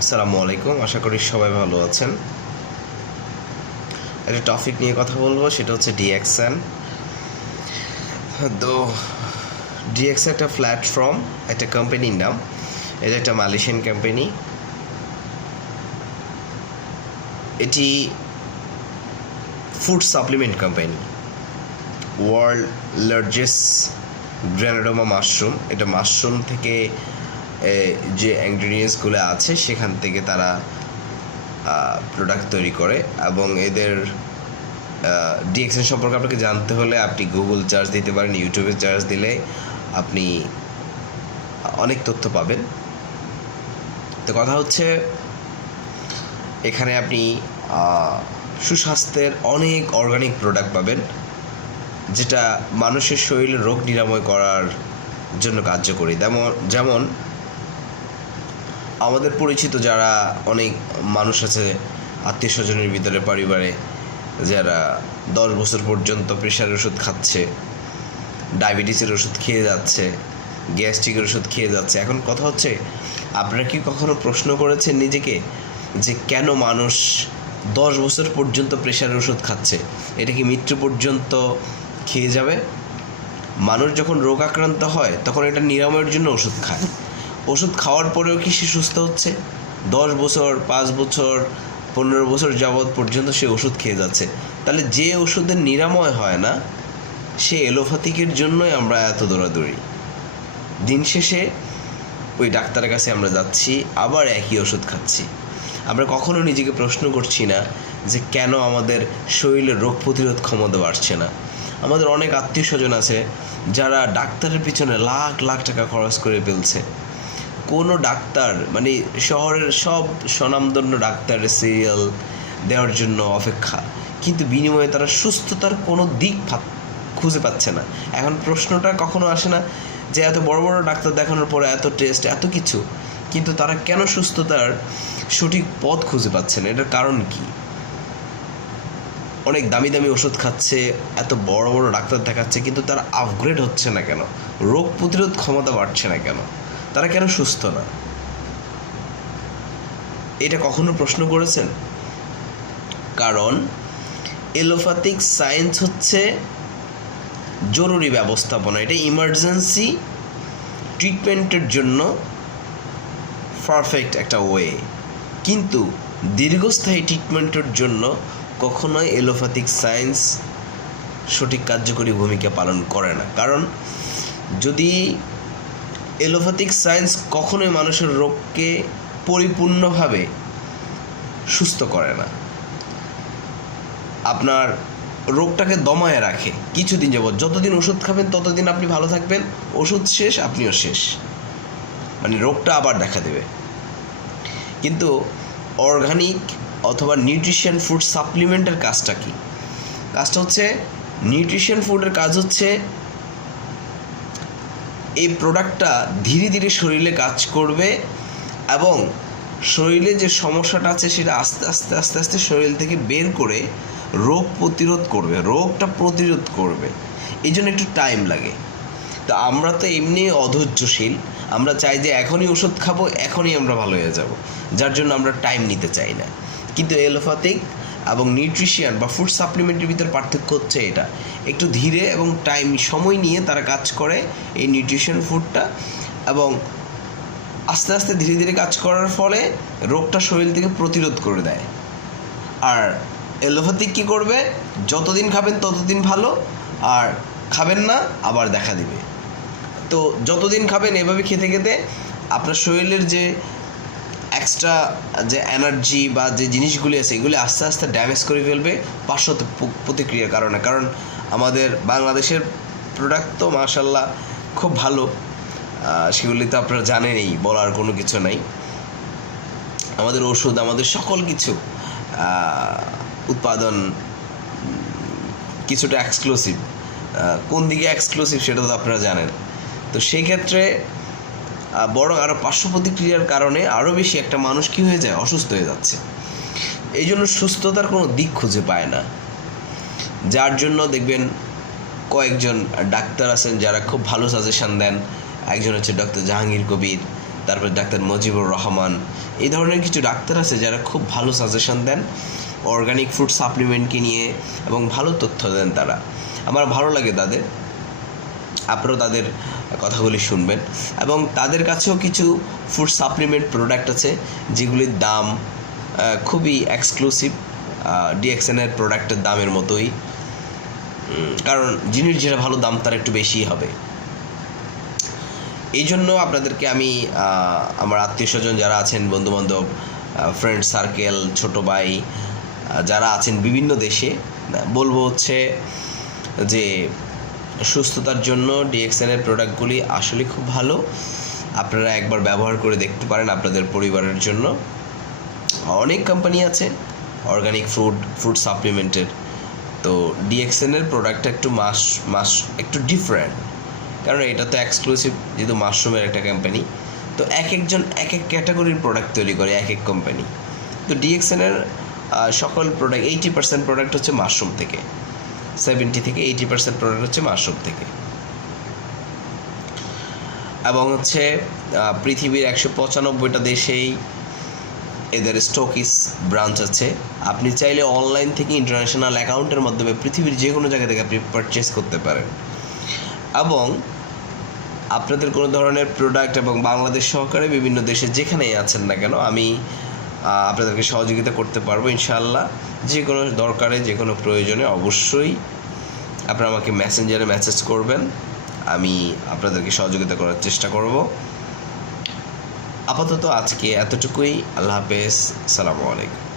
আসসালামু আলাইকুম, আশা করি সবাই ভালো আছেন। একটা টপিক নিয়ে কথা বলবো, সেটা হচ্ছে ডিএক্সএন। তো ডিএক্সএন একটা প্ল্যাটফর্ম, একটা কোম্পানির নাম। এটা একটা মালয়েশিয়ান কোম্পানি। এটি food supplement company. World largest ganoderma mushroom, এটা মাশরুম থেকে যে ইনগ্রিডিয়েন্টসগুলো আছে সেখান থেকে তারা প্রোডাক্ট তৈরি করে। এবং এদের ডিএক্সএন সম্পর্কে আপনাকে জানতে হলে আপনি গুগল সার্চ দিতে পারেন, ইউটিউবে সার্চ দিলে আপনি অনেক তথ্য পাবেন। তো কথা হচ্ছে, এখানে আপনি সুস্বাস্থ্যের অনেক অর্গানিক প্রোডাক্ট পাবেন, যেটা মানুষের শরীরের রোগ নিরাময় করার জন্য কার্যকরী। যেমন আমাদের পরিচিত যারা অনেক মানুষ আছে আত্মীয় স্বজনের ভিতরে, পরিবারে, যারা 10 বছর পর্যন্ত প্রেশারের ওষুধ খাচ্ছে, ডায়াবেটিসের ওষুধ খেয়ে যাচ্ছে, গ্যাস্ট্রিকের ওষুধ খেয়ে যাচ্ছে। এখন কথা হচ্ছে, আপনারা কি কখনো প্রশ্ন করেছেন নিজেকে যে কেন মানুষ 10 বছর পর্যন্ত প্রেশারের ওষুধ খাচ্ছে? এটা কি মৃত্যু পর্যন্ত খেয়ে যাবে? মানুষ যখন রোগ আক্রান্ত হয় তখন এটা নিরাময়ের জন্য ওষুধ খায়। ওষুধ খাওয়ার পরেও কি সে সুস্থ হচ্ছে? 10 বছর, 5 বছর, 15 বছর যাবৎ পর্যন্ত সে ওষুধ খেয়ে যাচ্ছে। তাহলে যে ওষুধের নিরাময় হয় না, সে এলোপ্যাথিকের জন্যই আমরা এত দৌড়াদৌড়ি। দিন শেষে ওই ডাক্তারের কাছে আমরা যাচ্ছি, আবার একই ওষুধ খাচ্ছি। আমরা কখনো নিজেকে প্রশ্ন করছি না যে কেন আমাদের শরীরের রোগ প্রতিরোধ ক্ষমতা বাড়ছে না। আমাদের অনেক আত্মীয় স্বজন আছে যারা ডাক্তারের পিছনে লাখ লাখ টাকা খরচ করে ফেলছে। কোনো ডাক্তার, মানে শহরের সব স্বনামধন্য ডাক্তারের সিরিয়াল দেওয়ার জন্য অপেক্ষা, কিন্তু বিনিময়ে তারা সুস্থতার কোনো দিক খুঁজে পাচ্ছে না। এখন প্রশ্নটা কখনো আসে না যে এত বড় বড় ডাক্তার দেখানোর পরে এত টেস্ট, এত কিছু, কিন্তু তারা কেন সুস্থতার সঠিক পথ খুঁজে পাচ্ছে না? এটার কারণ কি? অনেক দামি দামি ওষুধ খাচ্ছে, এত বড় বড় ডাক্তার দেখাচ্ছে, কিন্তু তারা আপগ্রেড হচ্ছে না কেন? রোগ প্রতিরোধ ক্ষমতা বাড়ছে না কেন? তারা কেন সুস্থ না? এটা কখনো প্রশ্ন করেছেন? কারণ এলোপ্যাথিক সায়েন্স হচ্ছে জরুরি ব্যবস্থাপনা, এটা ইমার্জেন্সি ট্রিটমেন্টের জন্য পারফেক্ট একটা ওয়ে। কিন্তু দীর্ঘস্থায়ী ট্রিটমেন্টের জন্য কখনোই এলোপ্যাথিক সায়েন্স সঠিক কার্যকরী ভূমিকা পালন করে না। কারণ যদি এলোপ্যাথিক সায়েন্স কখনোই মানুষের রোগকে পরিপূর্ণভাবে সুস্থ করে না, আপনার রোগটাকে দমায় রাখে কিছুদিন যাবত। যতদিন ওষুধ খাবেন ততদিন আপনি ভালো থাকবেন, ওষুধ শেষ আপনিও শেষ, মানে রোগটা আবার দেখা দেবে। কিন্তু অর্গানিক অথবা নিউট্রিশন ফুড সাপ্লিমেন্টের কাজটা কি? কাজটা হচ্ছে, নিউট্রিশন ফুডের কাজ হচ্ছে এই প্রোডাক্টটা ধীরে ধীরে শরীরে কাজ করবে এবং শরীরে যে সমস্যাটা আছে সেটা আস্তে আস্তে আস্তে আস্তে শরীর থেকে বের করে রোগ প্রতিরোধ করবে, রোগটা প্রতিরোধ করবে। এই জন্য একটু টাইম লাগে। তো আমরা তো এমনি অধৈর্যশীল, আমরা চাই যে এখনই ওষুধ খাবো, এখনই আমরা ভালো হয়ে যাব, যার জন্য আমরা টাইম নিতে চাই না। কিন্তু এলোপ্যাথিক এবং নিউট্রিশন বা ফুড সাপ্লিমেন্টের ভিতরে পার্থক্য হচ্ছে এটা, একটু ধীরে এবং সময় নিয়ে তারা কাজ করে এই নিউট্রিশন ফুডটা, এবং আস্তে আস্তে ধীরে ধীরে কাজ করার ফলে রোগটা শরীর থেকে প্রতিরোধ করে দেয়। আর এলোপ্যাথিক কী করবে? যতদিন খাবেন ততদিন ভালো, আর খাবেন না আবার দেখা দিবে। তো যতদিন খাবেন এভাবে খেতে খেতে আপনার শরীরের যে এক্সট্রা যে এনার্জি বা যে জিনিসগুলি আছে এগুলি আস্তে আস্তে ড্যামেজ করে ফেলবে পার্শ্ব প্রতিক্রিয়ার কারণে। কারণ আমাদের বাংলাদেশের প্রোডাক্ট তো মাশাআল্লাহ খুব ভালো, সেগুলি তো আপনারা জানেনই, বলার কোনো কিছু নাই। আমাদের ওষুধ, আমাদের সকল কিছু উৎপাদন কিছুটা এক্সক্লুসিভ। কোন দিকে এক্সক্লুসিভ সেটা তো আপনারা জানেন। তো সেই ক্ষেত্রে বরং আরও পার্শ্ব প্রতিক্রিয়ার কারণে আরও বেশি একটা মানুষ কী হয়ে যায়? অসুস্থ হয়ে যাচ্ছে। এই জন্য সুস্থতার কোনো দিক খুঁজে পায় না, যার জন্য দেখবেন কয়েকজন ডাক্তার আছেন যারা খুব ভালো সাজেশান দেন। একজন হচ্ছে ডক্টর জাহাঙ্গীর কবির, তারপর ডাক্তার মুজিবুর রহমান, এই ধরনের কিছু ডাক্তার আছে যারা খুব ভালো সাজেশন দেন অর্গানিক ফুড সাপ্লিমেন্টকে নিয়ে এবং ভালো তথ্য দেন। তারা আমার ভালো লাগে তাদের, আপনারাও তাদের কথাগুলি শুনবেন। এবং তাদের কাছেও কিছু ফুড সাপ্লিমেন্ট প্রোডাক্ট আছে যেগুলির দাম খুবই এক্সক্লুসিভ, ডিএক্সএনের প্রোডাক্টের দামের মতোই, কারণ জিনিস যেটা ভালো দাম তার একটু বেশিই হবে। এই জন্য আপনাদেরকে আমি আমার আত্মীয় স্বজন যারা আছেন, বন্ধুবান্ধব, ফ্রেন্ড সার্কেল, ছোট ভাই যারা আছেন বিভিন্ন দেশে, বলবো হচ্ছে যে সুস্থতার জন্য ডিএক্সএনের প্রোডাক্টগুলি আসলে খুব ভালো। আপনারা একবার ব্যবহার করে দেখতে পারেন আপনাদের পরিবারের জন্য। অনেক কোম্পানি আছে অর্গানিক ফুড সাপ্লিমেন্টের, তো ডিএক্সএনের প্রোডাক্টটা একটু ডিফারেন্ট, কারণ এটা তো এক্সক্লুসিভ, যেহেতু মাশরুমের একটা কোম্পানি, তো এক একজন এক এক ক্যাটাগরির প্রোডাক্ট তৈরি করে এক এক কোম্পানি। তো ডিএক্সএনের সকল প্রোডাক্ট 80% প্রোডাক্ট হচ্ছে মাশরুম থেকে, 70 থেকে 80% প্রোডাক্ট হচ্ছে মাশরুম থেকে। এবং হচ্ছে পৃথিবীর 195টা দেশেই এদের স্টকিস ব্রাঞ্চ আছে। আপনি চাইলে অনলাইন থেকে ইন্টারন্যাশনাল অ্যাকাউন্টের মাধ্যমে পৃথিবীর যে কোনো জায়গা থেকে আপনি পারচেস করতে পারেন। এবং আপনাদের কোনো ধরনের প্রোডাক্ট এবং বাংলাদেশ সহকারে বিভিন্ন দেশে যেখানেই আছেন না কেন, আমি আপনাদেরকে সহযোগিতা করতে পারবো ইনশাআল্লাহ। যে কোনো দরকারে, যে কোনো প্রয়োজনে অবশ্যই আপনারা আমাকে মেসেঞ্জারে মেসেজ করবেন, আমি আপনাদেরকে সহযোগিতা করার চেষ্টা করব। আপাতত আজকে এতটুকুই। আল্লাহ হাফেজ, আসসালামু আলাইকুম।